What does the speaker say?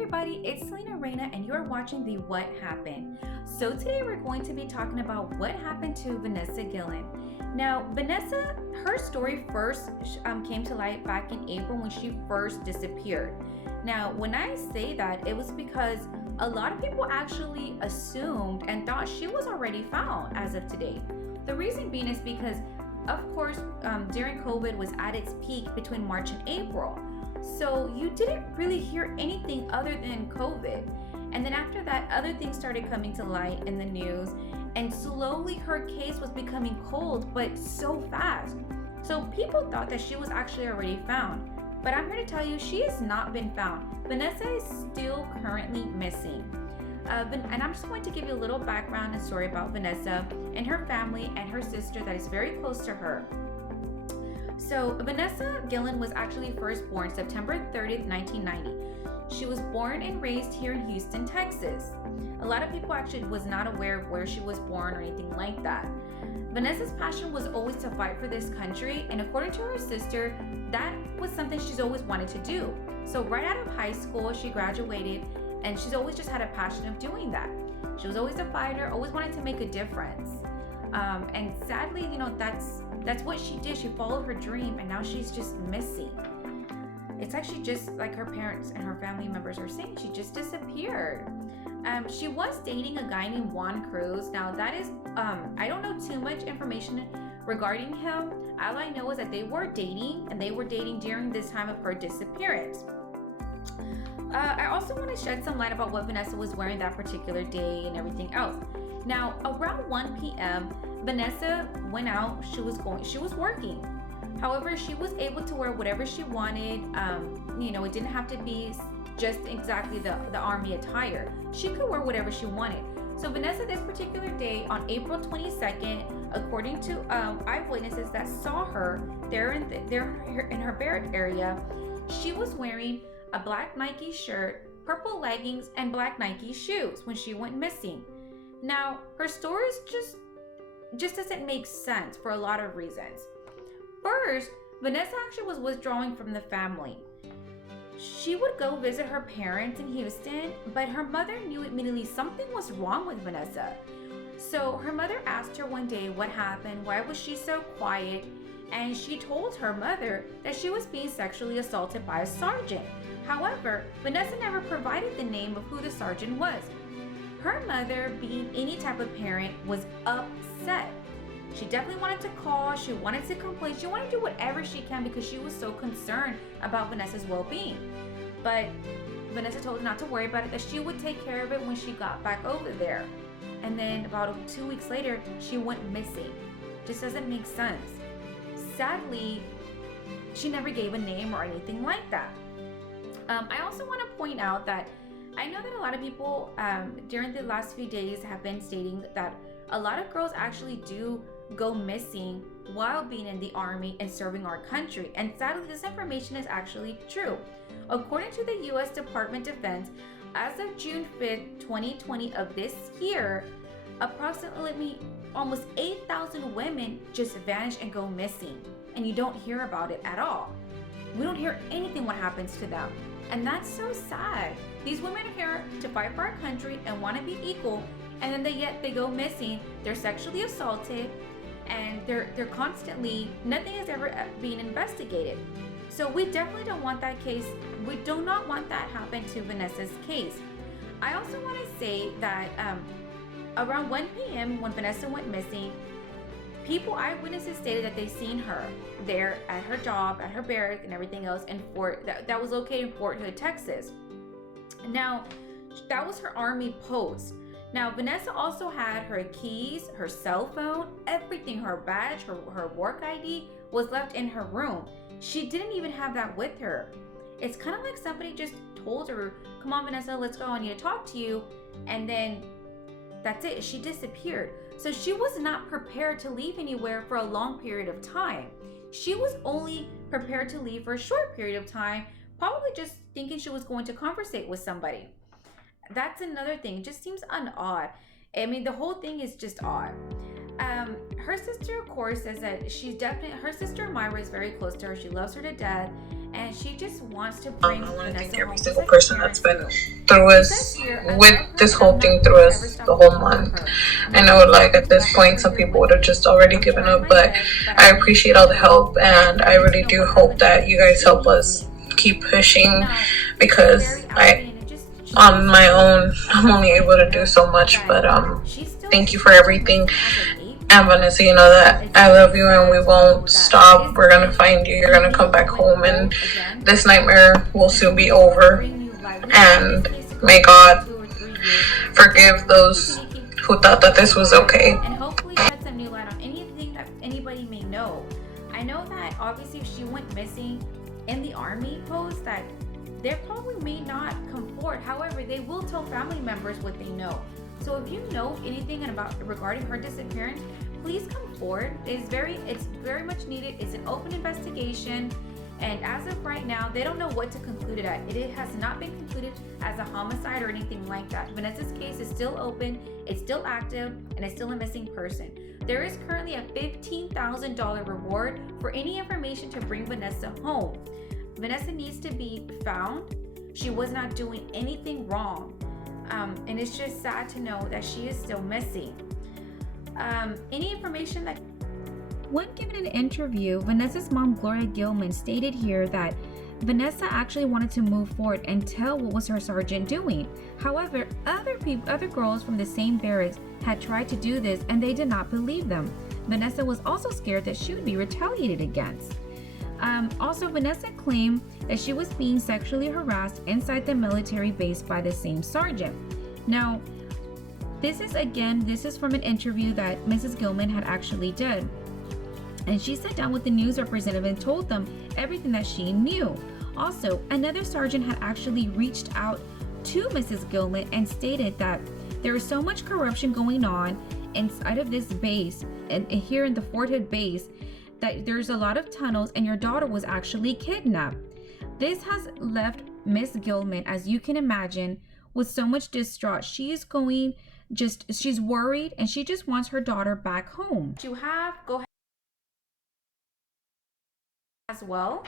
everybody, it's Selena Reina and you're watching the What Happened. So today we're going to be talking about what happened to Vanessa Guillen. Now, Vanessa, her story first came to light back in April when she first disappeared. Now, when I say that, it was because a lot of people actually assumed and thought she was already found as of today. The reason being is because, of course, during COVID was at its peak between March and April. So you didn't really hear anything other than COVID. And then after that, other things started coming to light in the news, and slowly her case was becoming cold, but so fast. So people thought that she was actually already found. But I'm here to tell you, she has not been found. Vanessa is still currently missing. And I'm just going to give you a little background and story about Vanessa and her family and her sister that is very close to her. So Vanessa Guillen was actually first born September 30th, 1990. She was born and raised here in Houston, Texas. A lot of people actually was not aware of where she was born or anything like that. Vanessa's passion was always to fight for this country, and according to her sister, that was something she's always wanted to do. So right out of high school, she graduated, and she's always just had a passion of doing that. She was always a fighter, always wanted to make a difference. And sadly, that's what she did. She followed her dream, and now she's just missing. It's actually just like her parents and her family members are saying, she just disappeared. She was dating a guy named Juan Cruz. Now that is, I don't know too much information regarding him. All I know is that they were dating, and they were dating during this time of her disappearance. I also want to shed some light about what Vanessa was wearing that particular day and everything else. Now, around 1 p.m., Vanessa went out. She was working. However, she was able to wear whatever she wanted. It didn't have to be just exactly the army attire. She could wear whatever she wanted. So Vanessa, this particular day on April 22nd, according to eyewitnesses that saw her there in her barrack area, she was wearing a black Nike shirt, purple leggings, and black Nike shoes when she went missing. Now, her story just doesn't make sense for a lot of reasons. First, Vanessa actually was withdrawing from the family. She would go visit her parents in Houston, but her mother knew immediately something was wrong with Vanessa. So her mother asked her one day what happened, why was she so quiet, and she told her mother that she was being sexually assaulted by a sergeant. However, Vanessa never provided the name of who the sergeant was. Her mother, being any type of parent, was upset. She definitely wanted to call, she wanted to complain, she wanted to do whatever she can because she was so concerned about Vanessa's well-being. But Vanessa told her not to worry about it, that she would take care of it when she got back over there. And then about 2 weeks later, she went missing. Just doesn't make sense. Sadly, she never gave a name or anything like that. I also want to point out that I know that a lot of people during the last few days have been stating that a lot of girls actually do go missing while being in the army and serving our country. And sadly, this information is actually true. According to the U.S. Department of Defense, as of June 5th, 2020 of this year, approximately almost 8,000 women just vanish and go missing. And you don't hear about it at all. We don't hear anything what happens to them. And that's so sad. These women are here to fight for our country and want to be equal, and then they go missing. They're sexually assaulted, and they're constantly, nothing is ever being investigated. So we definitely don't want that case. We do not want that happen to Vanessa's case. I also want to say that around 1 p.m. when Vanessa went missing, eyewitnesses stated that they seen her there at her job, at her barrack, and everything else that was located in Forthood, Texas. Now, that was her army post. Now, Vanessa also had her keys, her cell phone, everything, her badge, her work ID was left in her room. She didn't even have that with her. It's kind of like somebody just told her, come on, Vanessa, let's go, I need to talk to you. And then that's it, she disappeared. So she was not prepared to leave anywhere for a long period of time. She was only prepared to leave for a short period of time, probably just thinking she was going to conversate with somebody. That's another thing, it just seems odd. I mean, the whole thing is just odd. Her sister, of course, says that her sister Myra is very close to her. She loves her to death, and she just wants to bring I want to Vanessa thank every home, single person that's been through us with this whole thing, through us the whole month. I know, like, at this point, some people would have just already given up, but I appreciate all the help, and I really do hope that you guys help us keep pushing, because on my own, I'm only able to do so much. But thank you for everything. And Vanessa, you know that I love you and we won't stop. We're gonna find you. You're gonna come back home, and this nightmare will soon be over. And may God forgive those who thought that this was okay. And hopefully shed some new light on anything that anybody may know. I know that obviously if she went missing in the army post, that they probably may not come forward. However, they will tell family members what they know. So if you know anything regarding her disappearance, please come forward. It's very much needed. It's an open investigation, and as of right now, they don't know what to conclude it at. It has not been concluded as a homicide or anything like that. Vanessa's case is still open, it's still active, and it's still a missing person. There is currently a $15,000 reward for any information to bring Vanessa home. Vanessa needs to be found. She was not doing anything wrong. And it's just sad to know that she is still missing. Any information that... When given an interview, Vanessa's mom, Gloria Gilman, stated here that Vanessa actually wanted to move forward and tell what was her sergeant doing. However, other girls from the same barracks had tried to do this and they did not believe them. Vanessa was also scared that she would be retaliated against. Also, Vanessa claimed that she was being sexually harassed inside the military base by the same sergeant. Now, this is from an interview that Mrs. Gilman had actually did. And she sat down with the news representative and told them everything that she knew. Also, another sergeant had actually reached out to Mrs. Gilman and stated that there is so much corruption going on inside of this base and here in the Forthood base that there's a lot of tunnels and your daughter was actually kidnapped. This has left Miss Gilman, as you can imagine, with so much distraught. She's worried and she just wants her daughter back home. Go ahead as well.